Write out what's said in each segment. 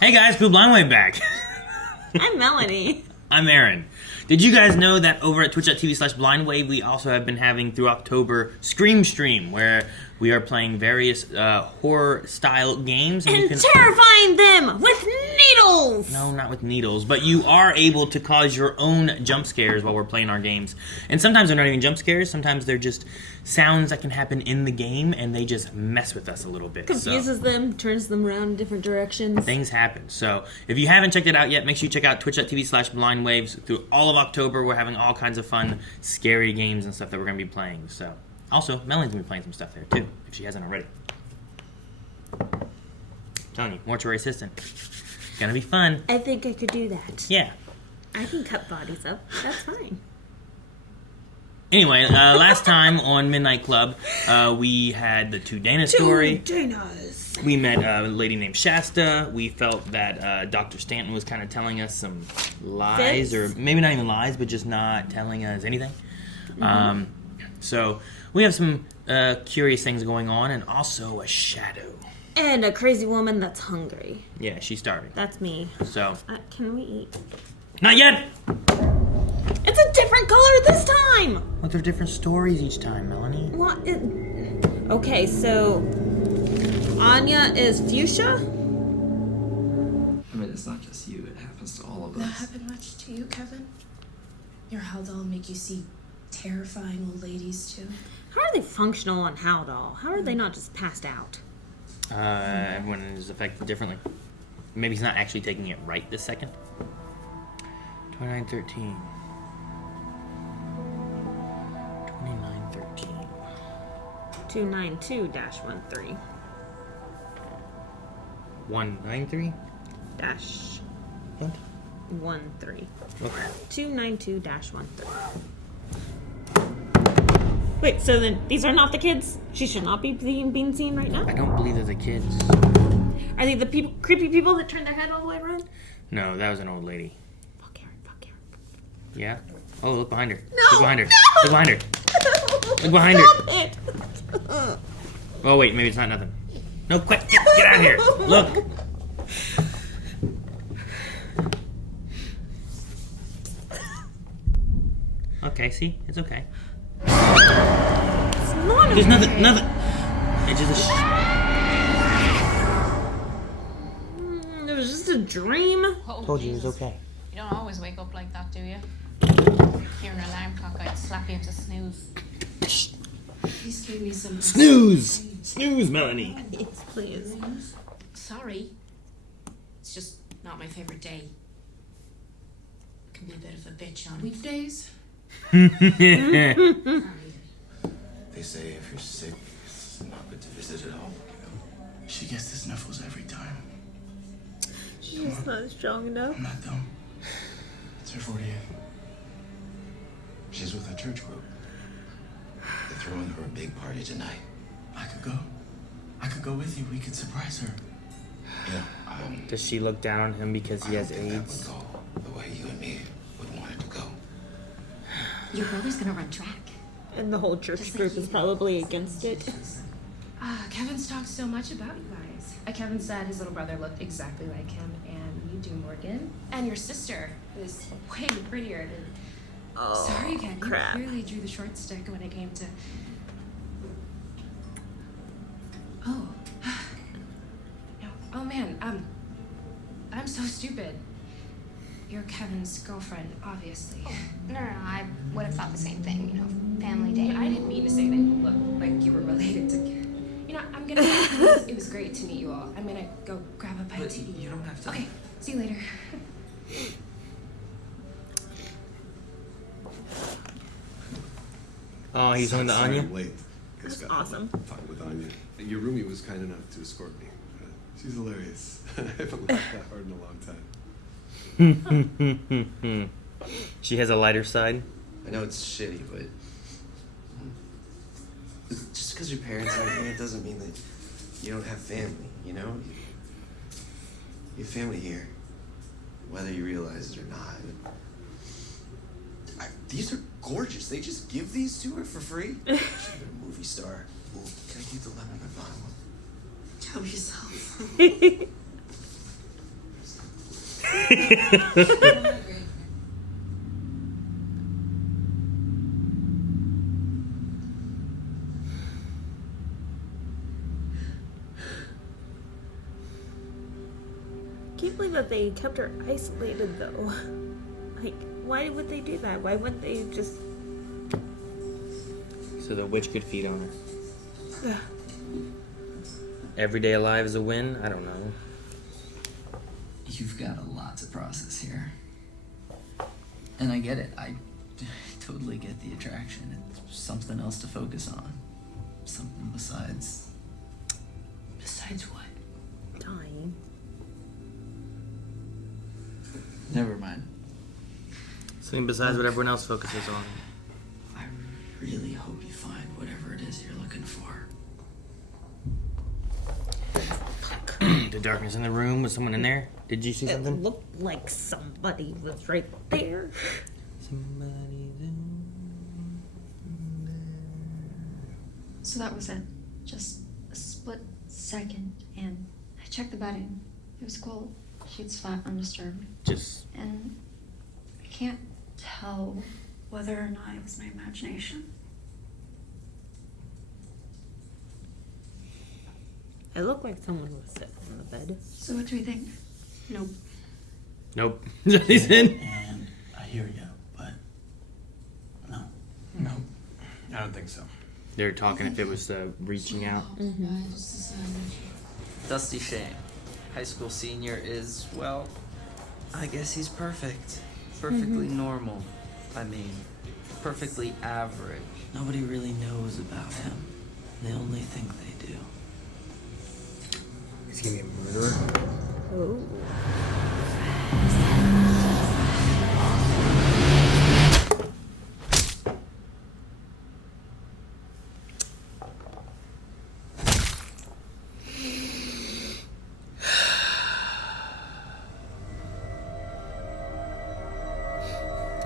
Hey guys, Blue Blind Wave back. I'm Melanie. I'm Aaron. Did you guys know that over at twitch.tv/blindwave we also have been having through October Scream Stream, where we are playing various horror style games and terrifying them with needles! No, not with needles, but you are able to cause your own jump scares while we're playing our games. And sometimes they're not even jump scares, sometimes they're just sounds that can happen in the game and they just mess with us a little bit. Confuses them, turns them around in different directions. Things happen. So if you haven't checked it out yet, make sure you check out twitch.tv/blindwaves. Through all of October, we're having all kinds of fun, scary games and stuff that we're going to be playing. So also, Melanie's going to be playing some stuff there too, if she hasn't already. I'm telling you, Mortuary Assistant. Gonna be fun. I think I could do that. Yeah. I can cut bodies up. That's fine. Anyway, last time on Midnight Club, we had the two Dana story. Two Danas. We met a lady named Shasta. We felt that Dr. Stanton was kind of telling us some lies, or maybe not even lies, but just not telling us anything. Mm-hmm. So we have some curious things going on, and also a shadow. And a crazy woman that's hungry. Yeah, she's starving. That's me. So can we eat? Not yet! It's a different color this time! But they're different stories each time, Melanie. What? Okay, so Anya is fuchsia? I mean, it's not just you. It happens to all of us. That happened much to you, Kevin? Your Haldol make you see terrifying old ladies, too? How are they functional on Haldol? How are they not just passed out? Everyone is affected differently. Maybe he's not actually taking it right this second. 2913. 2913. 292-13. 193? Dash. What? 13. Okay. 292-13. Wait, so then these are not the kids? She should not be being seen right now? I don't believe they're the kids. Are they the creepy people that turn their head all the way around? No, that was an old lady. Fuck Aaron. Yeah? Oh, look behind her. No! Look behind her. No! Look behind her. Look behind Stop her. it! Oh, wait, maybe it's not nothing. No, quick, get out of here. Look. Okay, see? It's okay. It's not There's okay. nothing. It's just a It was just a dream. Oh, told you it was Jesus. okay. You don't always wake up like that, do you? Hear an alarm clock, I'd slap you into snooze. Please give me some... Snooze! Snooze, Melanie. Yes, please. Sorry. It's just not my favorite day. Can be a bit of a bitch on weekdays. They say if you're sick, it's not good to visit at all. She gets the sniffles every time. She's not strong enough. I'm not dumb. It's her 40th. She's with her church group. They're throwing her a big party tonight. I could go with you. We could surprise her. Yeah. Does she look down on him because he has that would AIDS? go the way you and me would want it to go. Your brother's gonna run track. And the whole church group is probably against it. Kevin's talked so much about you guys. Kevin said his little brother looked exactly like him, and you do, Morgan. And your sister is way prettier than... Oh, Sorry again, crap. you clearly drew the short stick when it came to... Oh. No. Oh man, I'm so stupid. You're Kevin's girlfriend, obviously. No, I would have thought the same thing, you know, family day. I didn't mean to say that you looked like you were related to... You know, I'm gonna... it was great to meet you all. I'm gonna go grab a bite But to eat. you don't have to. Okay, see you later. Oh, he's on the Sorry, Anya? Wait. That's awesome. Talk with Anya. Your roomie was kind enough to escort me. She's hilarious. I haven't laughed that hard in a long time. She has a lighter side. I know it's shitty, but just because your parents aren't here doesn't mean that you don't have family, you know? You have family here, whether you realize it or not. These are gorgeous. They just give these to her for free? She's a movie star. Ooh, can I keep the lemon in my bottle? Help yourself. Can't believe that they kept her isolated though. Like, why would they do that? Why wouldn't they just? So the witch could feed on her. Ugh. Every day alive is a win? I don't know. You've got a lot to process here. And I get it. I totally get the attraction. It's something else to focus on. Something besides... Besides what? Dying. Never mind. Something besides what everyone else focuses on. I really hope you find whatever it is you're looking for. The darkness in the room. Was someone in there? Did you see It something? looked like somebody was right there. Somebody's in there. So that was it. Just a split second, and I checked the bedding. It was cold. Sheets flat, undisturbed. Just And I can't tell whether or not it was my imagination. It looked like someone was sitting on the bed. So what do we think? Nope. nope. He's in. And I hear you, but... No. No, I don't think so. They're talking if it was reaching out. Dusty Shane, high school senior, is, well, I guess he's perfect. Perfectly normal. I mean, perfectly average. Nobody really knows about him. They only think they do. He's gonna be a murderer. Oh.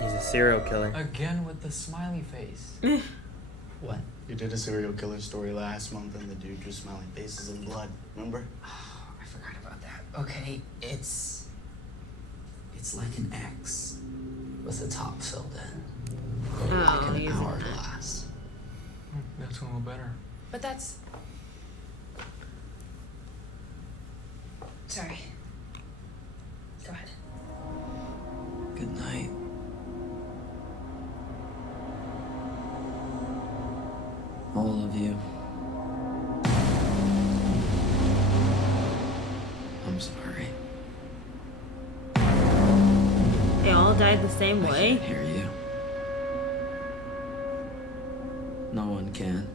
He's a serial killer. Again with the smiley face. What? You did a serial killer story last month and the dude drew smiling faces and blood, remember? Oh, I forgot about that. Okay, it's like an X with the top filled in. Oh, Like an he's in that. hourglass. That's a little better. But that's... Sorry. Go ahead. Good night. All of you. I'm sorry. They all died the same I way. can't hear you. No one can.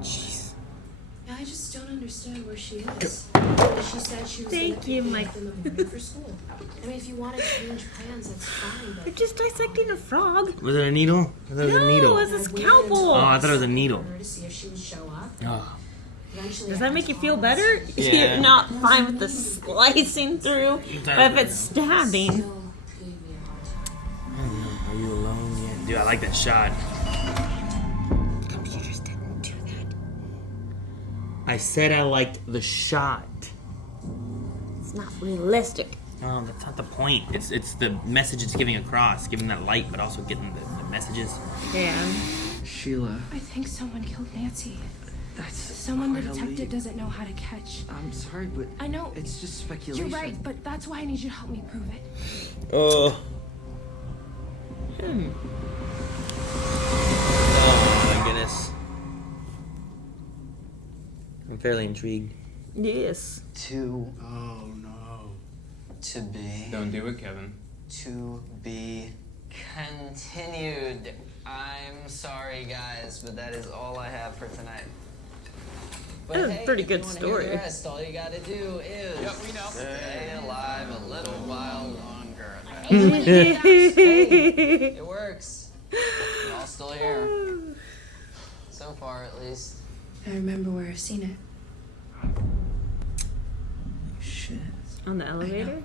Jeez. Yeah, I just don't understand where she is. She said she was Thank gonna you, pick me Mike. up in the morning for school. I mean, if you want to change plans, that's fine, They're but... just dissecting a frog. Was it a needle? I thought it was a No, needle. it was a scalpel. Oh, I thought it was a needle. ...her to see if she would show up. Oh. Eventually, Does I that make you had feel to better? Yeah. You're not fine with the slicing through, but if it's stabbing. Still gave me a hard time. I don't know. Are you alone yet? Dude, I like that shot. Computers didn't do that. I said I liked the shot. It's not realistic. Oh, that's not the point. It's the message it's giving across, giving that light, but also getting the messages. Yeah. Sheila, I think someone killed Nancy. that's Someone the hard to detective believe. doesn't know how to catch. I'm sorry, but I know. it's just speculation. You're right, but that's why I need you to help me prove it. Oh. Hmm. Oh my goodness. I'm fairly intrigued. Yes. Oh no. To be. Don't do it, Kevin. To be continued. I'm sorry, guys, but that is all I have for tonight. But That was a hey, pretty if good you wanna story. Hear the rest, all you gotta do is we know. stay alive a little while longer. Hey. It works. We're all still here. So far, at least. I remember where I've seen it. Shit. On the elevator?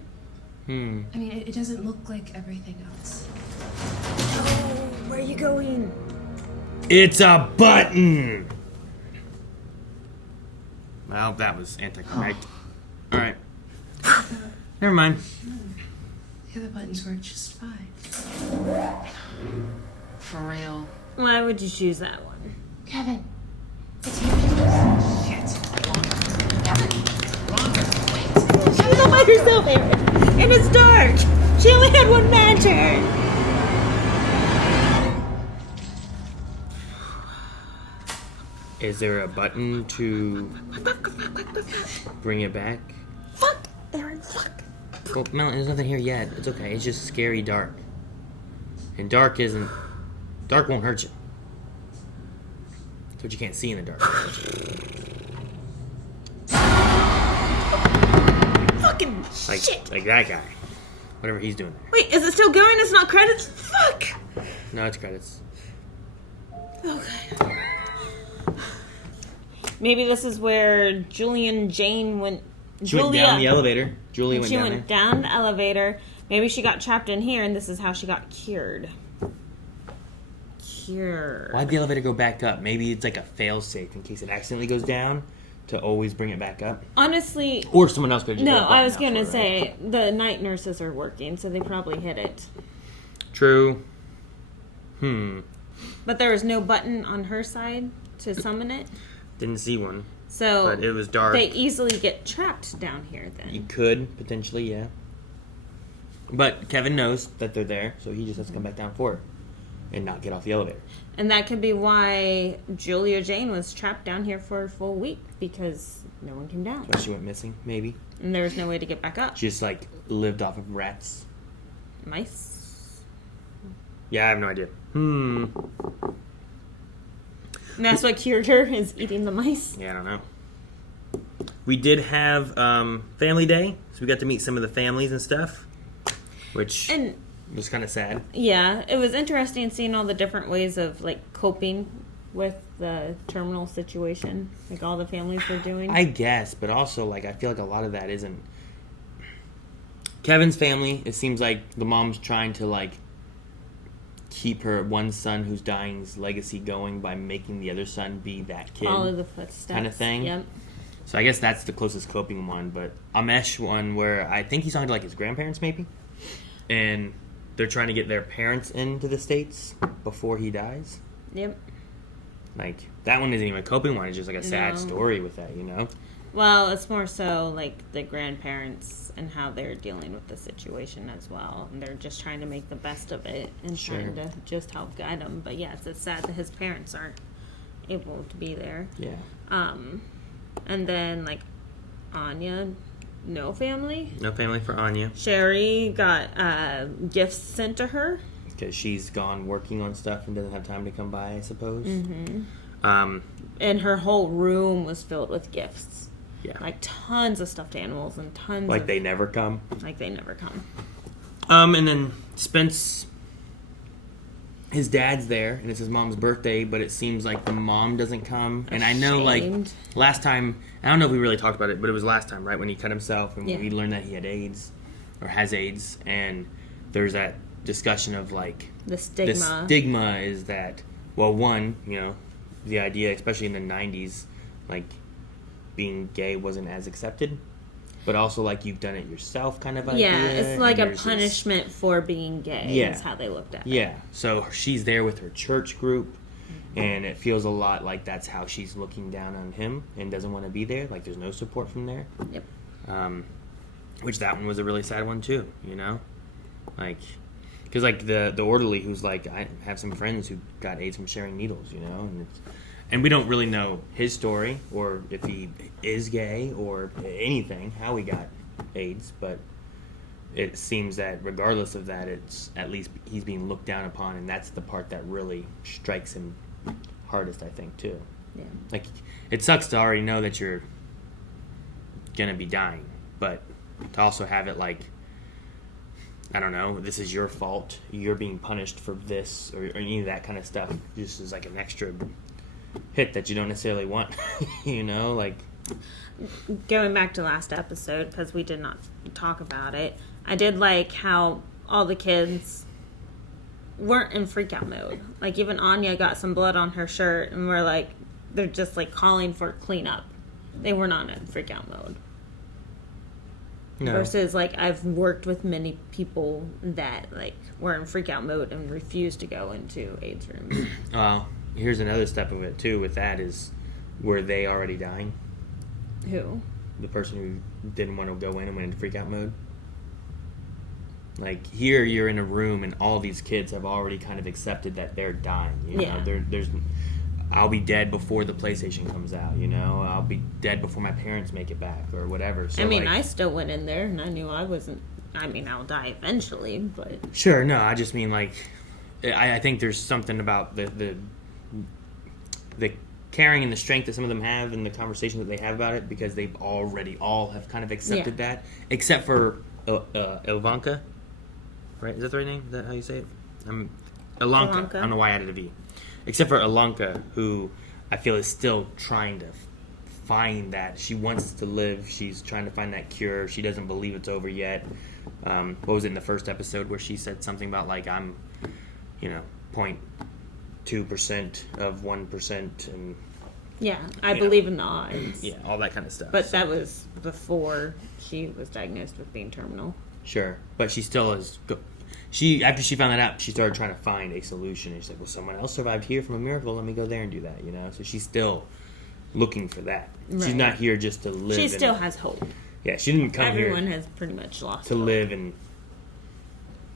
I mean, it doesn't look like everything else. Oh, where are you going? It's a button! Well, that was anticlimactic. All right. Never mind. The other buttons work just fine. For real. Why would you choose that one? Kevin, it's yours. Shit. She's all by herself, Aaron. And it's dark. She only had one lantern. Is there a button to bring it back? Fuck, Aaron, fuck. Well, Melanie, there's nothing here yet. It's okay. It's just scary dark. And dark won't hurt you. It's what you can't see in the dark. Fucking Like, shit. like that guy. Whatever he's doing there. Wait, is it still going? It's not credits? Fuck. No, it's credits. Okay. Maybe this is where Julia Jane went. She went down the elevator. Julia went She down went there. down the elevator. Maybe she got trapped in here, and this is how she got cured. Cured. Why'd the elevator go back up? Maybe it's like a fail-safe in case it accidentally goes down to always bring it back up. Honestly... Or someone else could just No, go I was button going up to for it, right? say, the night nurses are working, so they probably hit it. True. But there was no button on her side to summon it. Didn't see one. So but it was dark. they easily get trapped down here then. You could, potentially, yeah. But Kevin knows that they're there, so he just has to come back down for it and not get off the elevator. And that could be why Julia Jane was trapped down here for a full week, because no one came down. That's why she went missing, maybe. And there was no way to get back up. She just, like, lived off of rats. Mice? Yeah, I have no idea. And that's what cured her, is eating the mice? Yeah, I don't know. We did have Family Day, so we got to meet some of the families and stuff, which was kind of sad. Yeah, it was interesting seeing all the different ways of, like, coping with the terminal situation. Like, all the families were doing. I guess, but also, like, I feel like a lot of that isn't... Kevin's family, it seems like the mom's trying to, like, keep her one son who's dying's legacy going by making the other son be that kid. Follow the footsteps. Kind of thing. Yep. So I guess that's the closest coping one, but Amesh one where I think he's talking to, like, his grandparents, maybe? And they're trying to get their parents into the States before he dies. Yep. Like, that one isn't even a coping one. It's just, like, a sad No. story with that, you know? Well, it's more so, like, the grandparents and how they're dealing with the situation as well. And they're just trying to make the best of it and trying to just help guide them. But, yeah, it's sad that his parents aren't able to be there. Yeah. And then, like, Anya, no family. No family for Anya. Sherry got gifts sent to her. Because she's gone working on stuff and doesn't have time to come by, I suppose. Mm-hmm. And her whole room was filled with gifts. Yeah. Like, tons of stuffed animals and tons Like of... they never come. Like they never come. And then Spence... His dad's there, and it's his mom's birthday, but it seems like the mom doesn't come. And I know, like, Ashamed. last time... I don't know if we really talked about it, but it was last time, right? When he cut himself and Yeah. we learned that he had AIDS. Or has AIDS. And there's that discussion of, like... The stigma. The stigma is that... Well, one, you know, the idea, especially in the 90s, like, being gay wasn't as accepted. But also, like, you've done it yourself kind of idea. Yeah, it's like and a there's this- punishment for being gay. Yeah. Is how they looked at it. Yeah, so she's there with her church group, and it feels a lot like that's how she's looking down on him and doesn't want to be there. Like, there's no support from there. Yep. Which that one was a really sad one, too, you know? Like, because, like, the orderly who's like, I have some friends who got AIDS from sharing needles, you know? And we don't really know his story, or if he is gay, or anything, how he got AIDS, but it seems that regardless of that, it's at least he's being looked down upon, and that's the part that really strikes him hardest, I think, too. Yeah. Like, it sucks to already know that you're gonna be dying, but to also have it like, I don't know, this is your fault, you're being punished for this, or any of that kind of stuff, just is like an extra hit that you don't necessarily want, you know, like... Going back to last episode, because we did not talk about it, I did like how all the kids weren't in freak out mode. Like, even Anya got some blood on her shirt, and we're like, they're just like calling for cleanup. They were not in freak out mode. No. Versus, like, I've worked with many people that, like, were in freak out mode and refused to go into AIDS rooms. Here's another step of it, too, with that is, were they already dying? Who? The person who didn't want to go in and went into freak out mode? Like, here you're in a room and all these kids have already kind of accepted that they're dying. You know? There's I'll be dead before the PlayStation comes out, you know? I'll be dead before my parents make it back or whatever. So, I mean, like, I still went in there and I knew I wasn't... I mean, I'll die eventually, but... Sure, no, I just mean, like, I think there's something about the caring and the strength that some of them have and the conversation that they have about it because they've already all have kind of accepted that. Except for Ivanka. Right? Is that the right name? Is that how you say it? Ilanka. I don't know why I added a V. Except for Ilanka, who I feel is still trying to find that. She wants to live. She's trying to find that cure. She doesn't believe it's over yet. What was it in the first episode where she said something about, like, I'm, 0.2% of 1% and... Yeah, I believe in the odds. Yeah, all that kind of stuff. But that was before she was diagnosed with being terminal. Sure, but she still is... After she found that out, she started trying to find a solution. And she's like, well, someone else survived here from a miracle. Let me go there and do that, you know? So she's still looking for that. Right. She's not here just to live. She still has hope. Yeah, she didn't come here... Everyone has pretty much lost to hope. Live and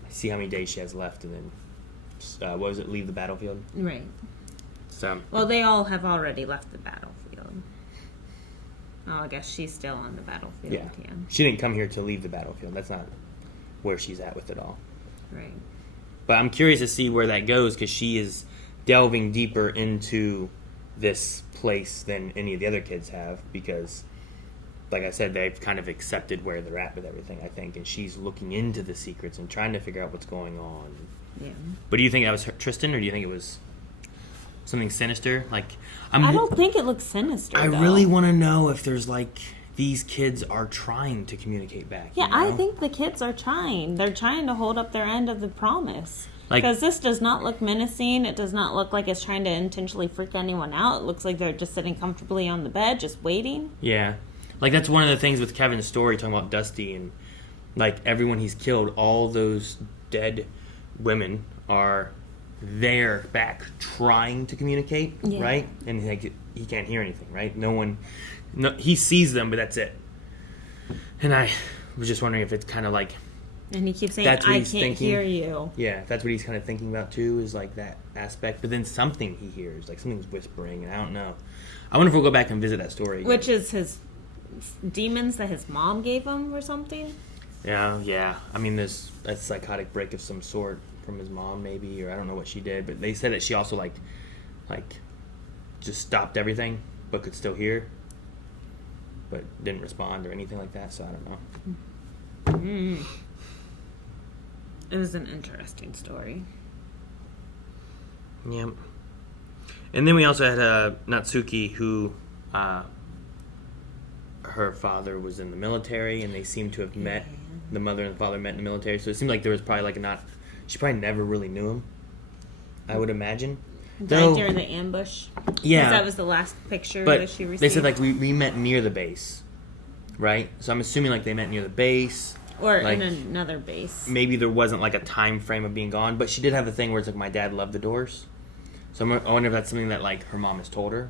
see how many days she has left and then, what was it, leave the battlefield? Right. So... Well, they all have already left the battlefield. Oh, I guess she's still on the battlefield. Yeah. She didn't come here to leave the battlefield. That's not where she's at with it all. Right. But I'm curious to see where that goes because she is delving deeper into this place than any of the other kids have because, like I said, they've kind of accepted where they're at with everything, I think, and she's looking into the secrets and trying to figure out what's going on. Yeah. But do you think that was Tristan, or do you think it was something sinister? Like, I don't think it looks sinister, I though. really want to know if there's, like, these kids are trying to communicate back. Yeah, you know? I think the kids are trying. They're trying to hold up their end of the promise. Like, because this does not look menacing. It does not look like it's trying to intentionally freak anyone out. It looks like they're just sitting comfortably on the bed, just waiting. Yeah. Like, that's one of the things with Kevin's story, talking about Dusty, and, like, everyone he's killed, all those dead women are there back trying to communicate, right? And, like, he can't hear anything, right? He sees them, but that's it. And I was just wondering if it's kind of like... And he keeps saying, I can't hear you. Yeah, if that's what he's kind of thinking about, too, is, like, that aspect. But then something he hears, like, something's whispering, and I don't know. I wonder if we'll go back and visit that story again. Which is his demons that his mom gave him or something? Yeah. I mean, there's a psychotic break of some sort from his mom, maybe, or I don't know what she did. But they said that she also, like just stopped everything, but could still hear. But didn't respond or anything like that, so I don't know. Mm. It was an interesting story. Yeah. And then we also had Natsuki, who her father was in the military, and they seem to have met. The mother and the father met in the military, so it seemed like there was probably she probably never really knew him, I would imagine. Died during the ambush. Yeah, that was the last picture but that she received. They said like we met near the base, right? So I'm assuming like they met near the base, or like, in another base. Maybe there wasn't like a time frame of being gone, but she did have a thing where it's like my dad loved the Doors. So I wonder if that's something that like her mom has told her,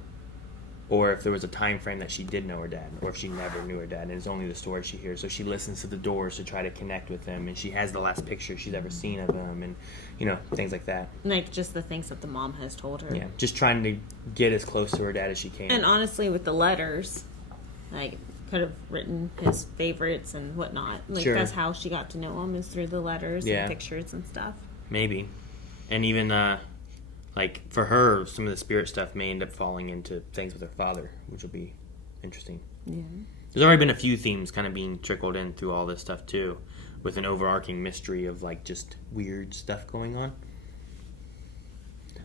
or if there was a time frame that she did know her dad, or if she never knew her dad and it's only the story she hears. So she listens to the Doors to try to connect with them, and she has the last picture she's ever seen of them, and things like that. Like just the things that the mom has told her. Yeah, just trying to get as close to her dad as she can. And honestly, with the letters, like could have written his favorites and whatnot. Like sure. That's how she got to know him, is through the letters and pictures and stuff. Maybe, and even like for her, some of the spirit stuff may end up falling into things with her father, which will be interesting. Yeah. There's already been a few themes kind of being trickled in through all this stuff too, with an overarching mystery of like just weird stuff going on.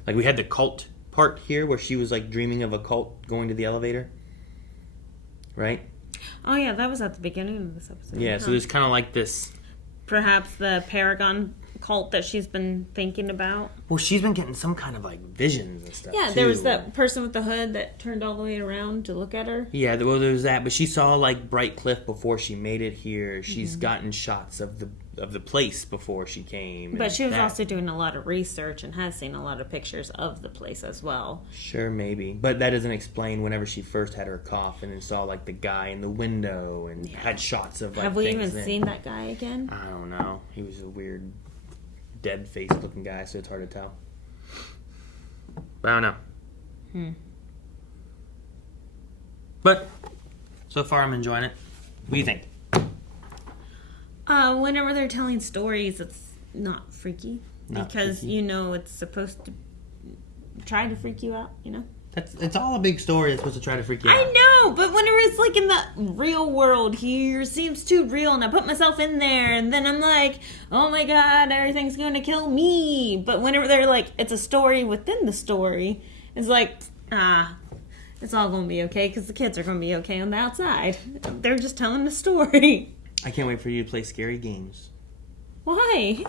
Like we had the cult part here where she was like dreaming of a cult going to the elevator, right? Oh yeah, that was at the beginning of this episode. Yeah, so there's kind of like this. Perhaps the Paragon cult that she's been thinking about. Well, she's been getting some kind of like visions and stuff. Yeah, too. there was that person with the hood that turned all the way around to look at her. Yeah, well, there was that, but she saw like Bright Cliff before she made it here. She's gotten shots of the place before she came. But she was that. also doing a lot of research and has seen a lot of pictures of the place as well. Sure, maybe, but that doesn't explain whenever she first had her cough and then saw like the guy in the window and had shots of like. Have we things even in. seen that guy again? I don't know. He was a weird, dead-faced looking guy, so it's hard to tell. But I don't know. But so far, I'm enjoying it. What do you think? Whenever they're telling stories, it's not freaky. Because you know it's supposed to try to freak you out, you know? It's all a big story that's supposed to try to freak you out. I know, but whenever it's like in the real world here, it seems too real, and I put myself in there, and then I'm like, oh my god, everything's going to kill me. But whenever they're like, it's a story within the story, it's like, it's all going to be okay, because the kids are going to be okay on the outside. They're just telling the story. I can't wait for you to play scary games. Why?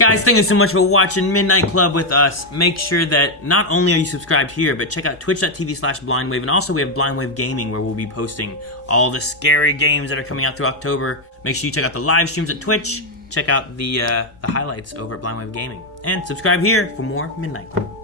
Guys, thank you so much for watching Midnight Club with us. Make sure that not only are you subscribed here, but check out twitch.tv/blindwave. And also we have Blindwave Gaming, where we'll be posting all the scary games that are coming out through October. Make sure you check out the live streams at Twitch. Check out the highlights over at Blindwave Gaming. And subscribe here for more Midnight Club.